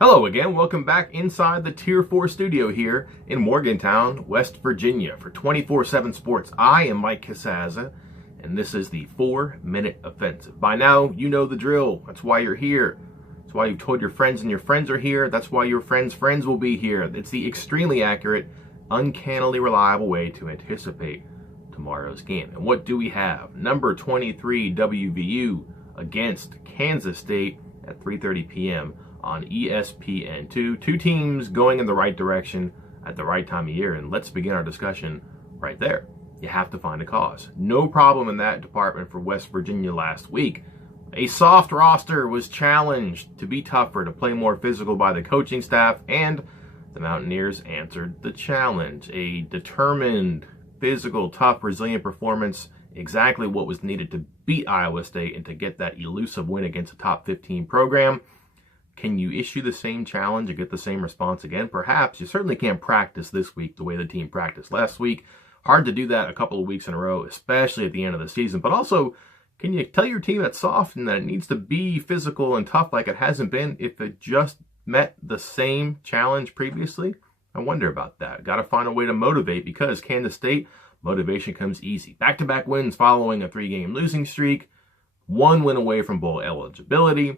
Hello again, welcome back inside the Tier 4 studio here in Morgantown, West Virginia for 24/7 Sports. I am Mike Casazza, and this is the 4-Minute Offensive. By now, you know the drill. That's why you're here. That's why you've told your friends and your friends are here. That's why your friends' friends will be here. It's the extremely accurate, uncannily reliable way to anticipate tomorrow's game. And what do we have? Number 23 WVU against Kansas State at 3:30 p.m. on ESPN2. Two teams going in the right direction at the right time of year, and let's begin our discussion right there. You have to find a cause. No problem in that department for West Virginia last week. A soft roster was challenged to be tougher, to play more physical by the coaching staff, and the Mountaineers answered the challenge. A determined, physical, tough, resilient performance, exactly what was needed to beat Iowa State and to get that elusive win against a top 15 program. Can you issue the same challenge and get the same response again? Perhaps. You certainly can't practice this week the way the team practiced last week. Hard to do that a couple of weeks in a row, especially at the end of the season. But also, can you tell your team that's soft and that it needs to be physical and tough like it hasn't been if it just met the same challenge previously? I wonder about that. Got to find a way to motivate, because Kansas State, motivation comes easy. Back-to-back wins following a 3-game losing streak. 1 win away from bowl eligibility.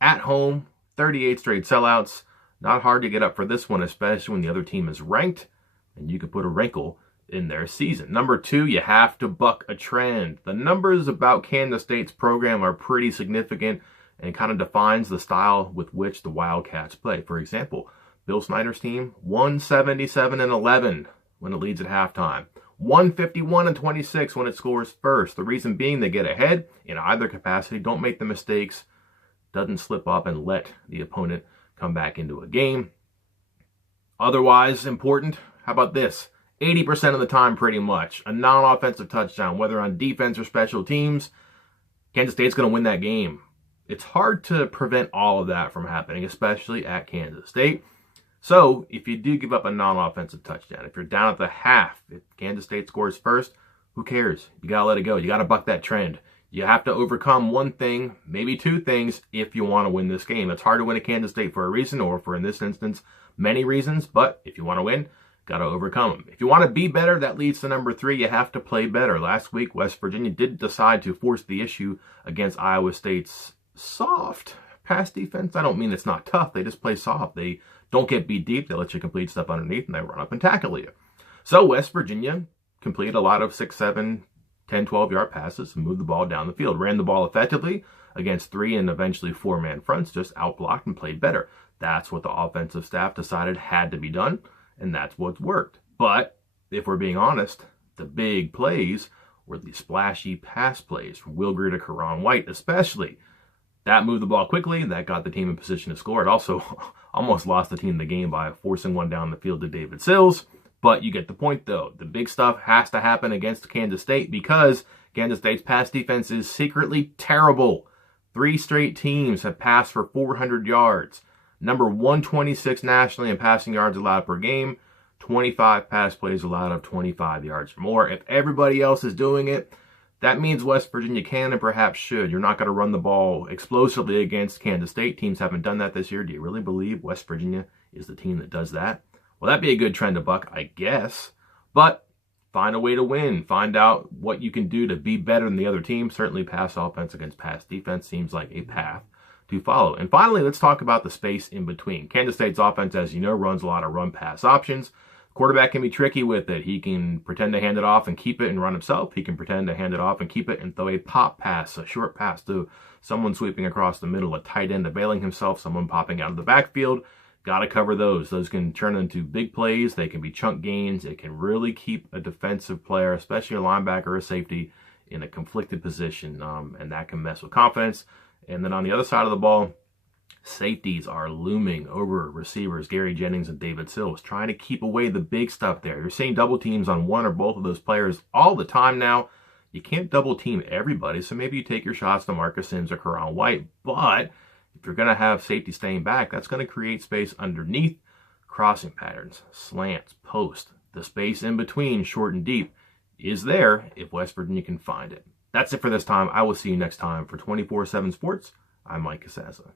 At home, 38 straight sellouts. Not hard to get up for this one, especially when the other team is ranked, and you could put a wrinkle in their season. Number 2, you have to buck a trend. The numbers about Kansas State's program are pretty significant and kind of defines the style with which the Wildcats play. For example, Bill Snyder's team, 177-11 when it leads at halftime. 151-26 when it scores first. The reason being, they get ahead in either capacity, don't make the mistakes, doesn't slip up and let the opponent come back into a game. Otherwise important, how about this? 80% of the time, pretty much, a non-offensive touchdown, whether on defense or special teams, Kansas State's going to win that game. It's hard to prevent all of that from happening, especially at Kansas State. So, if you do give up a non-offensive touchdown, if you're down at the half, if Kansas State scores first, who cares? You got to let it go. You got to buck that trend. You have to overcome one thing, maybe two things, if you want to win this game. It's hard to win at Kansas State for a reason, or for, in this instance, many reasons. But if you want to win, got to overcome them. If you want to be better, that leads to number 3. You have to play better. Last week, West Virginia did decide to force the issue against Iowa State's soft pass defense. I don't mean it's not tough. They just play soft. They don't get beat deep. They let you complete stuff underneath, and they run up and tackle you. So West Virginia completed a lot of 6, 7, 10, 12-yard passes and moved the ball down the field. Ran the ball effectively against 3 and eventually 4-man fronts, just outblocked and played better. That's what the offensive staff decided had to be done, and that's what's worked. But if we're being honest, the big plays were the splashy pass plays from Will Grier to Karan White, especially. That moved the ball quickly. That got the team in position to score. It also almost lost the team the game by forcing one down the field to David Sills. But you get the point, though. The big stuff has to happen against Kansas State, because Kansas State's pass defense is secretly terrible. 3 straight teams have passed for 400 yards. Number 126 nationally in passing yards allowed per game. 25 pass plays allowed of 25 yards or more. If everybody else is doing it, that means West Virginia can and perhaps should. You're not going to run the ball explosively against Kansas State. Teams haven't done that this year. Do you really believe West Virginia is the team that does that? Well, that'd be a good trend to buck, I guess. But find a way to win. Find out what you can do to be better than the other team. Certainly pass offense against pass defense seems like a path to follow. And finally, let's talk about the space in between. Kansas State's offense, as you know, runs a lot of run-pass options. Quarterback can be tricky with it. He can pretend to hand it off and keep it and run himself. He can pretend to hand it off and keep it and throw a pop pass, a short pass to someone sweeping across the middle, a tight end availing himself, someone popping out of the backfield. Got to cover those. Those can turn into big plays. They can be chunk gains. It can really keep a defensive player, especially a linebacker or a safety, in a conflicted position, and that can mess with confidence. And then on the other side of the ball, safeties are looming over receivers, Gary Jennings and David Sills, trying to keep away the big stuff there. You're seeing double teams on one or both of those players all the time now. You can't double team everybody, so maybe you take your shots to Marcus Sims or Karan White, but if you're going to have safety staying back, that's going to create space underneath, crossing patterns, slants, post. The space in between, short and deep, is there if West Virginia can find it. That's it for this time. I will see you next time for 24/7 Sports. I'm Mike Casazza.